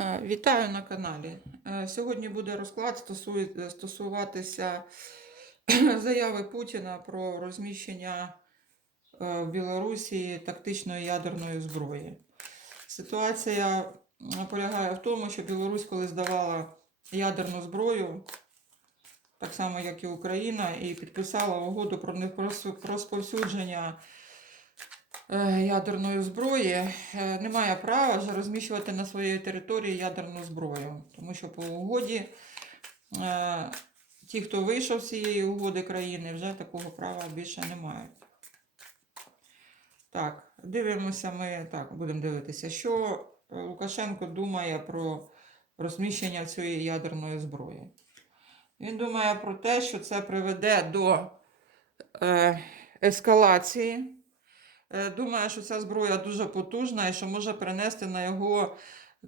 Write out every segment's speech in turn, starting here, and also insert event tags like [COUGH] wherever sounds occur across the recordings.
Е, Вітаю на каналі. Е, Сьогодні буде розклад стосуватися [CLEARS THROAT] заяви Путіна про розміщення е, в Білорусі тактичної ядерної зброї. Ситуація полягає в тому, що Білорусь, коли здавала ядерну зброю, так само як і Україна, і підписала угоду про непрос- розповсюдження е, ядерної зброї, е, не має права вже розміщувати на своїй території ядерну зброю. Тому що по угоді е, ті, хто вийшов з цієї угоди країни, вже такого права більше не мають. Так, дивимося ми, так, будемо дивитися, що е, Лукашенко думає про розміщення цієї ядерної зброї. Він думає про те, що це приведе до е, ескалації. Е, Думає, що ця зброя дуже потужна і що може принести на його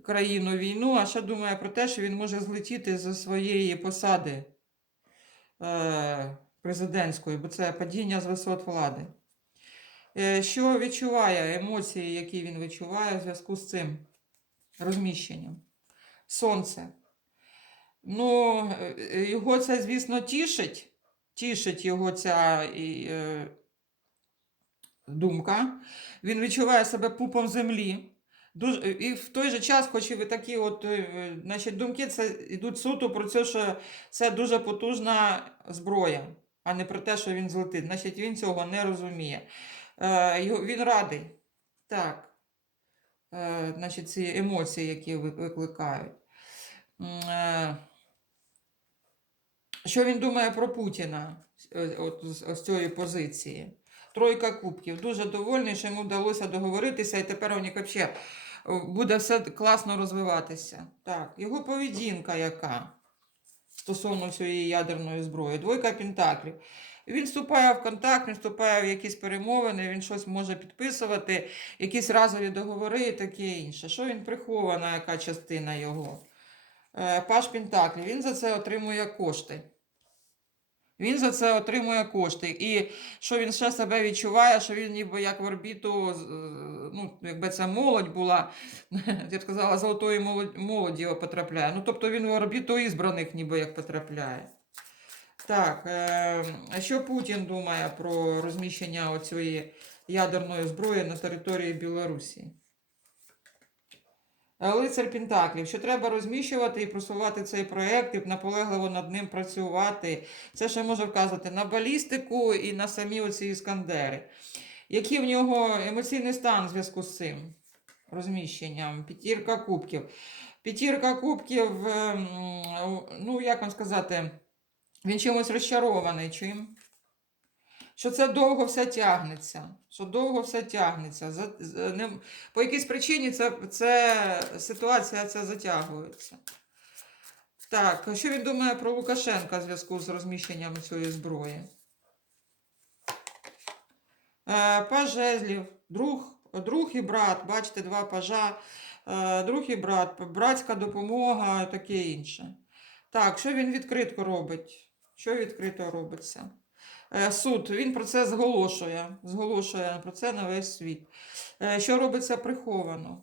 країну війну, а ще думає про те, що він може злетіти зі своєї посади е, президентської, бо це падіння з висот влади. Е, Що відчуває емоції, які він відчуває в зв'язку з цим розміщенням? Сонце. Ну, його це, звісно, тішить. Тішить його ця думка. Він відчуває себе пупом землі. Дуже, і в той же час, хоч і такі от, е, значить, думки, це йдуть суто про те, що це дуже потужна зброя, а не про те, що він злетить. Значить, він цього не розуміє. Е, він радий. Так. Е, значить, ці емоції, які викликають. Е, що він думає про Путіна е, от, з, з цієї позиції? Тройка кубків. Дуже довольний, що йому вдалося договоритися, і тепер у них взагалі буде все класно розвиватися. Так, його поведінка яка стосовно цієї ядерної зброї. Двойка пентаклів. Він вступає в контакт, він вступає в якісь перемовини, він щось може підписувати, якісь разові договори і таке інше. Що він прихована, яка частина його? Е, Паш Пентаклів, він за це отримує кошти. Він за це отримує кошти. І що він ще себе відчуває, що він ніби як в орбіту, ну, якби це молодь була, [LAUGHS] я б сказала, золотої молоді, потрапляє. Ну, тобто він в орбіту ізбраних ніби як потрапляє. Так, е, що Путін думає про розміщення цієї ядерної зброї на території Білорусі? Лицар Пентаклів, що треба розміщувати і просувати цей проєкт, і наполегливо над ним працювати. Це ще може вказувати на балістику і на самі оці іскандери. Який в нього емоційний стан в зв'язку з цим розміщенням? П'ятірка кубків. П'ятірка кубків, ем, ну як вам сказати, він чимось розчарований чим? Що це довго все тягнеться. Що довго все тягнеться. За, за- не, по якійсь причині це, це ситуація ця затягується. Так, що він думає про Лукашенка в зв'язку з розміщенням цієї зброї? Е, паж жезлів, друг, друг і брат, бачите, два пажа, е, друг і брат, братська допомога, таке інше. Так, що він відкритко робить? Що відкрито робиться? Е, Суд, він про це зголошує, зголошує про це на весь світ. Е, Що робиться приховано?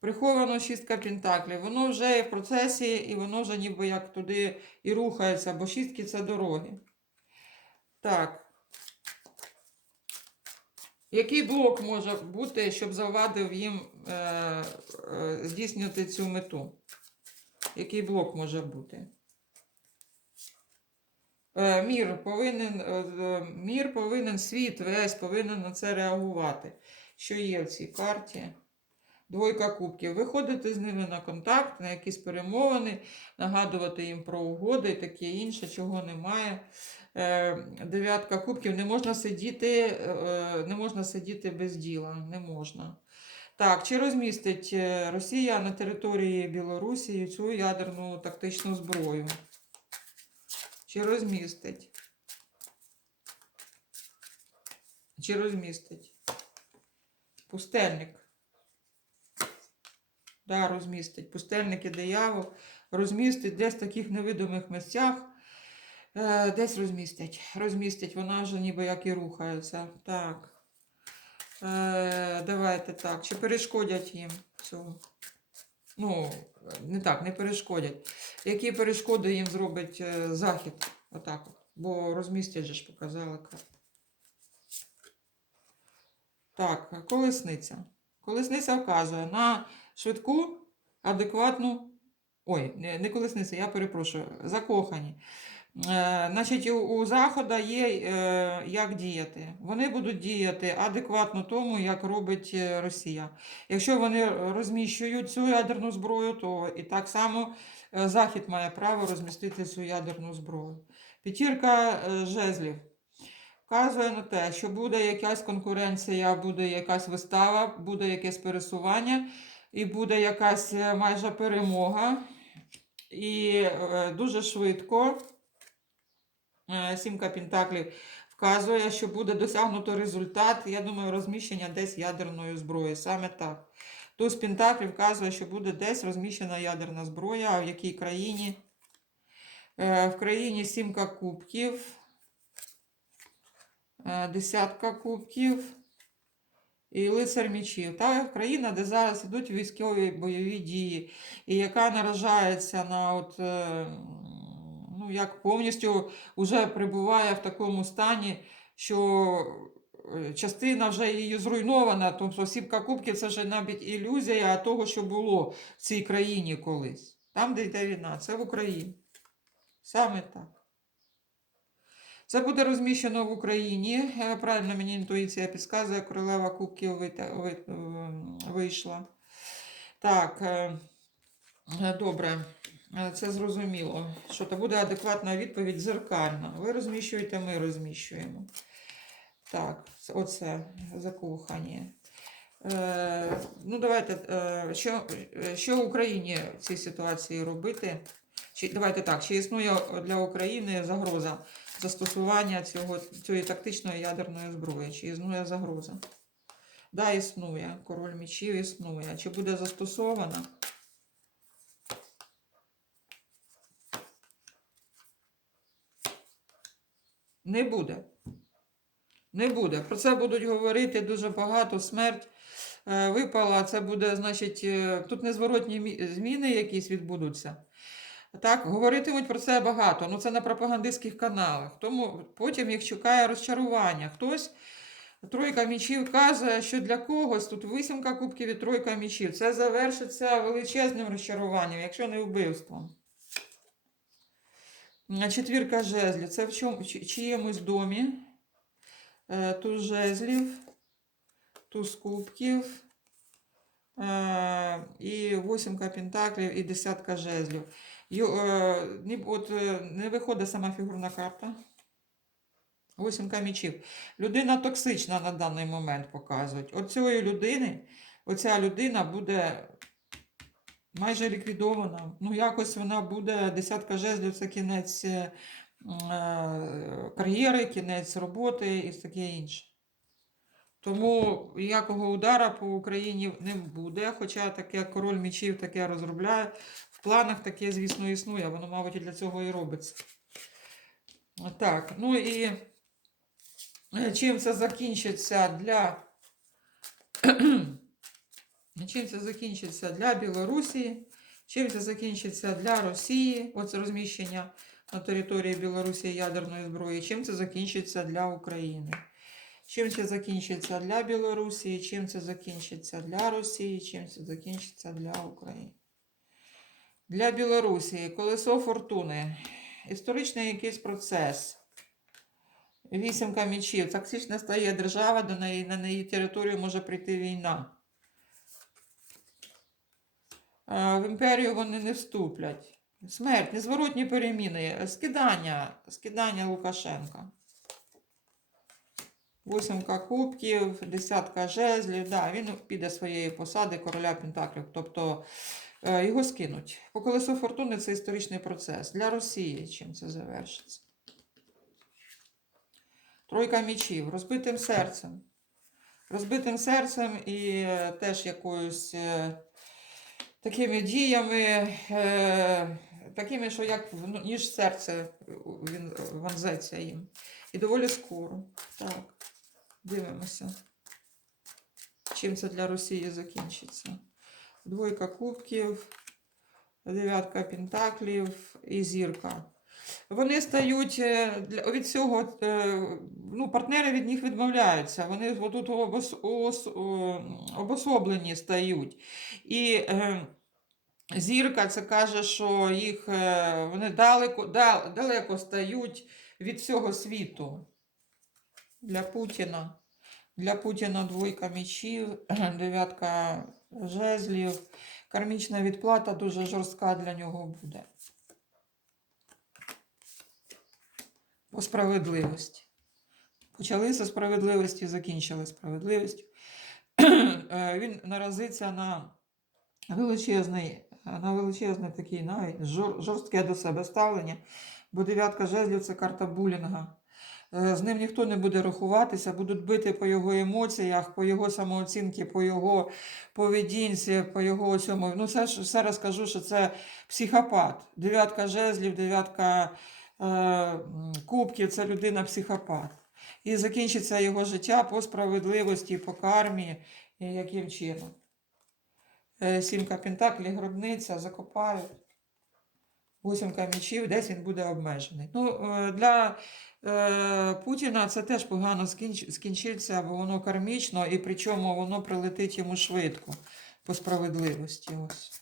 Приховано шістка пентаклів. Воно вже є в процесі, і воно вже ніби як туди і рухається, бо шістки це дороги. Так. Який блок може бути, щоб завадив їм е, е, здійснювати цю мету? Який блок може бути? Е, Мір повинен, е, е, мір повинен, світ весь повинен на це реагувати. Що є в цій карті? Двойка кубків. Виходити з ними на контакт, на якісь перемовини, нагадувати їм про угоди і таке інше, чого немає. Дев'ятка кубків. Не можна сидіти, не можна сидіти без діла. Не можна. Так, чи розмістить Росія на території Білорусі цю ядерну тактичну зброю? Чи розмістить? Чи розмістить? Пустельник. Да, розмістить. Пустельник і диявол розмістить десь в таких невидимих місцях. Е, десь розмістять. Розмістять, вона вже ніби як і рухається. Так. Е, давайте так. Чи перешкодять їм цьому? Ну, не так, не перешкодять. Які перешкоди їм зробить е, Захід? Отак от. Бо розмістять же ж показали карту. Так, колесниця. Колесниця вказує на швидку, адекватну. Ой, не колесниця, я перепрошую, закохані. Е, значить, у, у Захода є е, як діяти. Вони будуть діяти адекватно тому, як робить е, Росія. Якщо вони розміщують цю ядерну зброю, то і так само Захід має право розмістити цю ядерну зброю. П'ятірка жезлів вказує на те, що буде якась конкуренція, буде якась вистава, буде якесь пересування, і буде якась майже перемога. І дуже швидко сімка Пентаклів вказує, що буде досягнуто результат, я думаю, розміщення десь ядерної зброї. Саме так. Туз Пентаклів вказує, що буде десь розміщена ядерна зброя, а в якій країні. Е, В країні сімка кубків, е, десятка кубків і лицар мечів. Та країна, де зараз йдуть військові бойові дії, і яка наражається на от, е, ну, як повністю вже перебуває в такому стані, що е, частина вже її зруйнована, тобто сімка кубків це вже навіть ілюзія того, що було в цій країні колись. Там, де йде війна, це в Україні. Саме так. Це буде розміщено в Україні. Е, Правильно мені інтуїція підказує, королева кубків вийшла. Так, е, добре. Це зрозуміло. Що то буде адекватна відповідь зеркальна. Ви розміщуєте, ми розміщуємо. Так, оце закохані. Е, ну, давайте, е, що, що Україні в цій ситуації робити? Чи, давайте так, чи існує для України загроза застосування цього, цієї тактичної ядерної зброї? Чи існує загроза? Да, існує. Король мечів існує. Чи буде застосована? Не буде. Не буде. Про це будуть говорити дуже багато. Смерть е, випала. Це буде, значить, е, тут незворотні зміни якісь відбудуться. Так, говоритимуть про це багато. Ну це на пропагандистських каналах. Тому потім їх чекає розчарування. Хтось. Тройка мічів каже, що для когось тут вісімка кубків і тройка мічів. Це завершиться величезним розчаруванням, якщо не вбивством. Четвірка жезлів. Це в чому, чи- чиємусь домі. Е, Туз жезлів, туз кубків, е, і восімка пентаклів, і десятка жезлів. Е, От не виходить сама фігурна карта. Восімка мічів. Людина токсична на даний момент показують. От цієї людини, оця людина буде майже ліквідована. Ну, якось вона буде, десятка жезлів це кінець е, е, кар'єри, кінець роботи і таке інше. Тому ніякого удара по Україні не буде. Хоча таке король мічів таке розробляє. В планах таке, звісно, існує. Воно, мабуть, і для цього і робиться. Так, ну і е, чим це закінчиться для. Чим це закінчиться для Білорусі, чим це закінчиться для Росії, оце розміщення на території Білорусі ядерної зброї, чим це закінчиться для України. Чим це закінчиться для Білорусі, чим це закінчиться для Росії, чим це закінчиться для України. Для Білорусі колесо фортуни, історичний якийсь процес. Вісімка мечів. Токсична стає держава, до неї, на неї територію може прийти війна. Е, В імперію вони не вступлять. Смерть, незворотні переміни, скидання, скидання Лукашенка. Восемка кубків, десятка жезлів. Да, він піде своєї посади короля Пентаклів. Тобто е, його скинуть. По колесу фортуни це історичний процес. Для Росії чим це завершиться? Тройка мічів, розбитим серцем. Розбитим серцем і е, теж якоюсь такими діями, е, такими, що як ну, ніж серце він вонзеться їм. І доволі скоро. Так, дивимося. Чим це для Росії закінчиться? двойка кубків, дев'ятка пентаклів і зірка. Вони стають е, від цього, е, ну, партнери від них відмовляються. Вони тут обос, ос- обособлені стають. І е, зірка це каже, що їх е, вони далеко, дал- далеко стають від всього світу. Для Путіна. Для Путіна двойка мечів, [CLEARS THROAT] дев'ятка жезлів. Кармічна відплата дуже жорстка для нього буде. По справедливості. Почали зі справедливості, закінчили справедливістю. [CLEARS THROAT] Е, Він наразиться на величезний, на величезний такий навіть жор- жорстке до себе ставлення, бо дев'ятка жезлів це карта булінга. Е, З ним ніхто не буде рахуватися, будуть бити по його емоціях, по його самооцінці, по його поведінці, по його цьому. Ну, все, все розкажу, що це психопат. Дев'ятка жезлів, дев'ятка е, кубків це людина-психопат. І закінчиться його життя по справедливості, по кармі, яким чином. Е, Сімка пентаклів, гробниця, закопають. Восімка мечів, десь він буде обмежений. Ну, е, для е, Путіна це теж погано скінч, скінчиться, бо воно кармічно, і причому воно прилетить йому швидко по справедливості. Ось.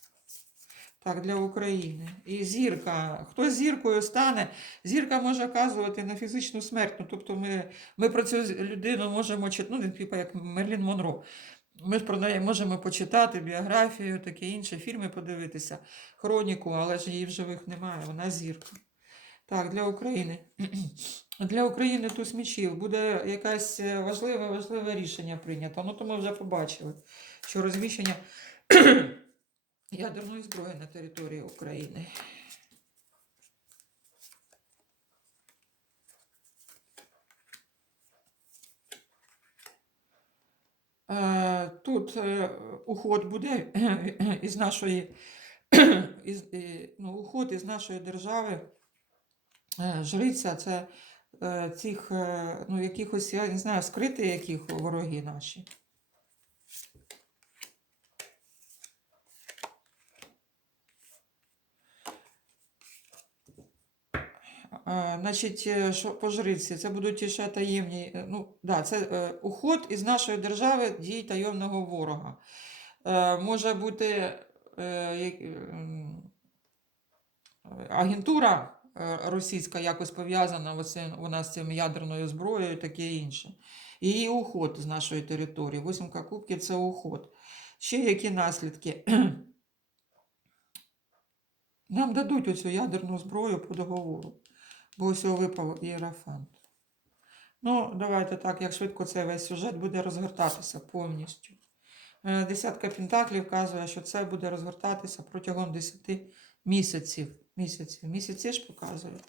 Так, для України. І зірка. Хто зіркою стане, зірка може оказувати на фізичну смерть. Ну, тобто ми, ми про цю людину можемо читати, ну, типу як Мерлін Монро. Ми ж про неї можемо почитати біографію, таке інше, фільми подивитися, хроніку, але ж її в живих немає, вона зірка. Так, для України. [CLEARS THROAT] Для України туз мічів буде якесь е, важливе, важливе рішення прийнято. Ну, то ми вже побачили, що розміщення ядерної зброї на території України. Е, Тут е, уход буде із нашої із, е, ну, уход із нашої держави. Е, Жриця це е, цих, е, ну, якихось, я не знаю, скриті яких вороги наші. Значить, е, по жриці, це будуть ще таємні. е, Ну, да, це е, уход із нашої держави дій таємного ворога. Може бути агентура російська якось пов'язана вона з цим ядерною зброєю таке інше. І уход з нашої території. Восімка кубків це уход. Ще які наслідки? [CLEARS THROAT] Нам дадуть оцю ядерну зброю по договору, бо ось випав іерафант. Ну, давайте так, як швидко цей весь сюжет буде розгортатися повністю. Е, Десятка пентаклів вказує, що це буде розгортатися протягом 10 місяців. Місяців. Місяці ж показують.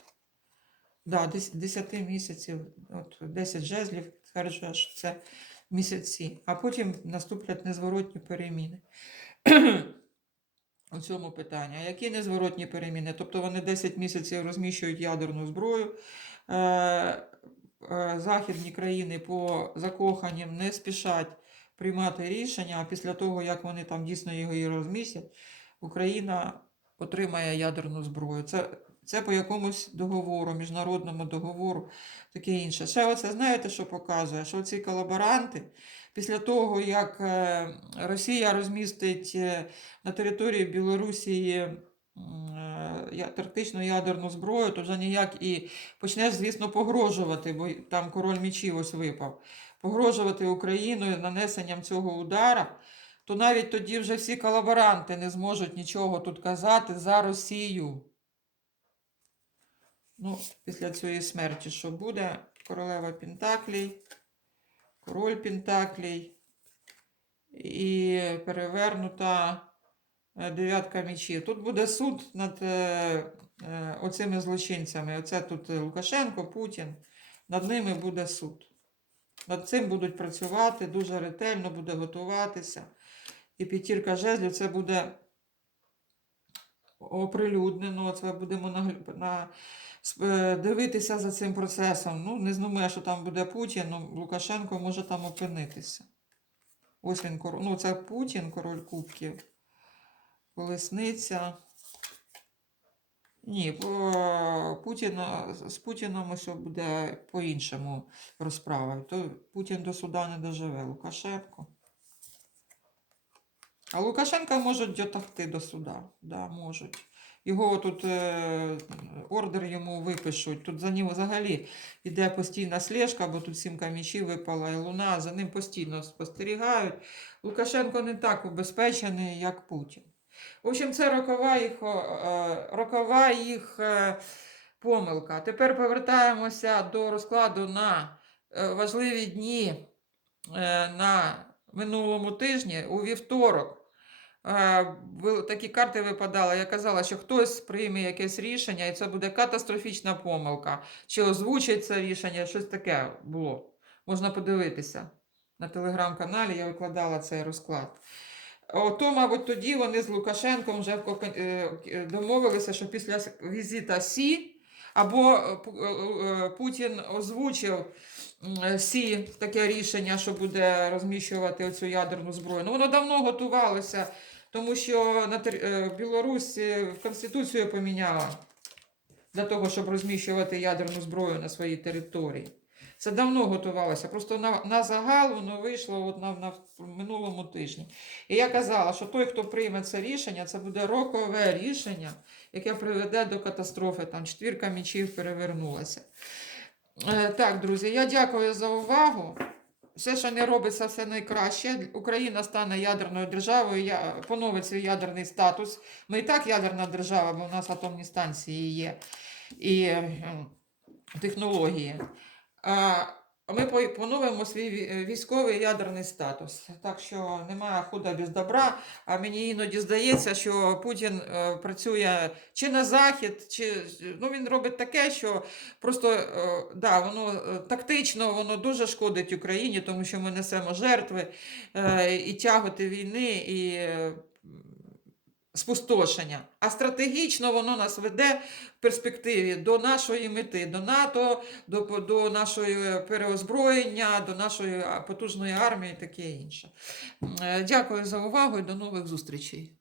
Да, 10 місяців, от 10 жезлів стверджує, що це місяці, а потім наступлять незворотні переміни. У цьому питанні. А які незворотні переміни? Тобто вони 10 місяців розміщують ядерну зброю. Е, е, західні країни по закоханням не спішать приймати рішення, а після того, як вони там дійсно його і розмістять, Україна отримає ядерну зброю. Це, це по якомусь договору, міжнародному договору, таке інше. Ще оце знаєте, що показує? Що ці колаборанти, після того, як е, Росія розмістить е, на території Білорусі е, тактичну ядерну зброю, то вже ніяк і почнеш, звісно, погрожувати, бо там король мічів ось випав. Погрожувати Україною нанесенням цього удара, то навіть тоді вже всі колаборанти не зможуть нічого тут казати за Росію. Ну, після цієї смерті, що буде? Королева Пентаклій, король Пентаклій і перевернута е, дев'ятка мечів. Тут буде суд над е, е, оцими злочинцями. Оце тут Лукашенко, Путін. Над ними буде суд. Над цим будуть працювати, дуже ретельно буде готуватися. І п'ятірка жезлів це буде оприлюднено, це будемо на, дивитися за цим процесом. Ну, не знаю, що там буде Путін, ну, Лукашенко може там опинитися. Ось він, кор- ну, це Путін, король кубків. колесниця. Ні, по Путіна, з Путіном усе буде по-іншому розправа. То Путін до суда не доживе. Лукашенко. А Лукашенка можуть дотягти до суда. Да, можуть. Його тут е, ордер йому випишуть. Тут за ним взагалі йде постійна слежка, бо тут сімка мічів випала і луна, за ним постійно спостерігають. Лукашенко не так убезпечений, як Путін. В общем, це рокова їх, е, рокова їх е, помилка. Тепер повертаємося до розкладу на е, важливі дні е, на минулому тижні у вівторок. Такі карти випадали. Я казала, що хтось прийме якесь рішення, і це буде катастрофічна помилка. Чи озвучить це рішення, щось таке було. Можна подивитися. На телеграм-каналі я викладала цей розклад. Ото, мабуть, тоді вони з Лукашенком вже е, е, домовилися, що після візита Сі або е, Пу- Путін озвучив Сі таке рішення, що буде розміщувати оцю ядерну зброю. Ну, воно давно готувалося, тому що на е, Білорусь е, Конституцію поміняла для того, щоб розміщувати ядерну зброю на своїй території. Це давно готувалося. Просто на, на загал воно вийшло от на, на минулому тижні. І я казала, що той, хто прийме це рішення, це буде рокове рішення, яке приведе до катастрофи. Там четвірка мічів перевернулася. Е, так, друзі, я дякую за увагу. Все, що не робиться, все найкраще. Україна стане ядерною державою, поновить свій ядерний статус. Ми і так ядерна держава, бо в нас атомні станції є і е, технології. Ми поновимо свій е, військовий ядерний статус. Так що немає худа без добра. А мені іноді здається, що Путін е, працює чи на захід, чи ну він робить таке, що просто е, да, воно тактично воно дуже шкодить Україні, тому що ми несемо жертви і тяготи війни, і спустошення. А стратегічно воно нас веде в перспективі до нашої мети, до НАТО, до, до нашої переозброєння, до нашої потужної армії і таке інше. Е, Дякую за увагу і до нових зустрічей.